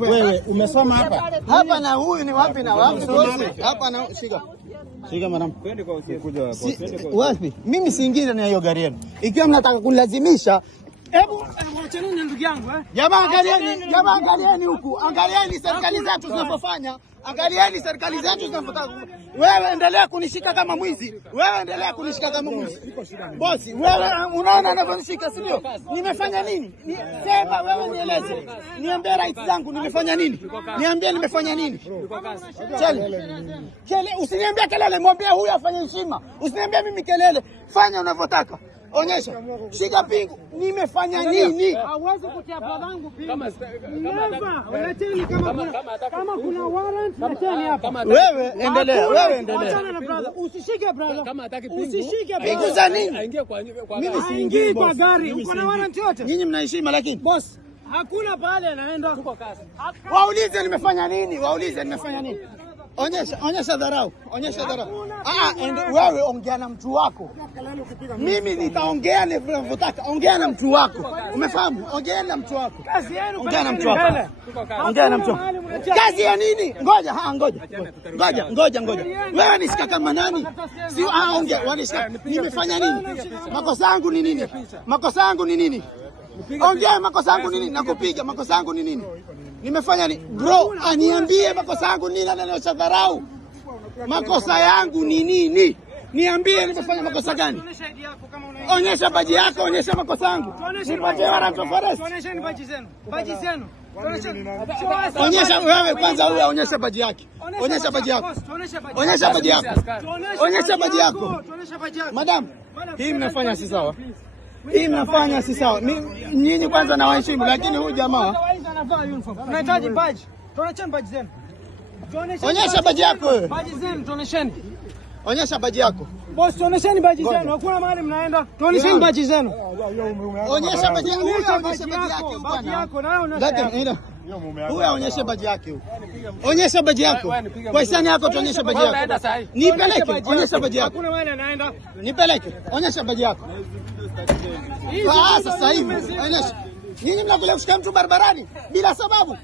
Wewe umesoma hapa? Hapa na huyu ni wapi na wapi? Hapa na shika. Shika madam. Twende kwa usikuja hapo. Wapi? Mimi siingize na hiyo gari yenu. Ikiwa mnataka kunilazimisha, hebu mwachaneni ndugu yangu Jamaa angalieni huku. Angalieni serikali zetu zinapofanya. Angalieni serikali zetu zinapotaka. Wewe endelea kunishika kama mwizi. Bosi, wewe unaona anavyonishika, si ndio? Nimefanya nini? Sema wewe nieleze. Niambie rights zangu nimefanya nini? Niambie nimefanya nini? Kelele, usiniambie kelele, mwambie huyu afanye heshima. Usiniambie mimi kelele. Fanya unavyotaka. Onyesha. Shika pingu. Nimefanya nini? Hauwezi kutia babangu pingu. Leteni kama kuna warrant leteni hapa. Wewe endelea. Achana na brother. Usishike brother. Kama hataki pingu. Usishike pingu za nini? Aingie kwa mimi siingii kwa gari. Uko na warrant yote? Nyinyi mnaheshima lakini boss hakuna pale anaenda kwa kasi. Waulize nimefanya nini? Onyesha dharau. Wewe ongea na mtu wako. Mimi nitaongea ninavyotaka. Ongea na mtu wako. Umefahamu? Ongea na mtu wako. Kazi yenu ongea na mtu wako. Kazi ya nini? Ngoja. Wewe nishika kama nani? Si ongea, wanishika. Nimefanya nini? Makosa yangu ni nini? Ongea makosa yangu ni nini? Nakupiga makosa yangu ni nini? Nimefanya nini? Bro, aniambie makosa yangu nini na ninaosha dharau. Makosa yangu ni nini? Niambie nimefanya makosa gani? Onyesha baji yako, onyesha makosa yangu. Nipatie warrant of arrest. Onyesheni baji zenu. Onyesha wewe kwanza, wewe onyesha baji yake. Onyesha baji yako. Madam, hii mnafanya si sawa. Nyinyi kwanza na waheshimu, lakini huyu jamaa unahitaji baji. Tuonesheni baji zenu. Onyesha baji yako wewe. Baji zenu tuonesheni. Onyesha baji yako. Boss, tuonesheni baji zenu. Hakuna mahali mnaenda. Tuonesheni baji zenu. Onyesha baji yako. Baji yako nayo unasema. Huyu aonyeshe baji yake huko. Onyesha baji yako. Kwa hisani yako tuonyeshe baji yako. Nipeleke, onyesha baji yako. Hakuna mahali anaenda. Nipeleke, onyesha baji yako. Sasa hivi, onyesha. Nyinyi mnakuja kushika mtu barabarani bila sababu.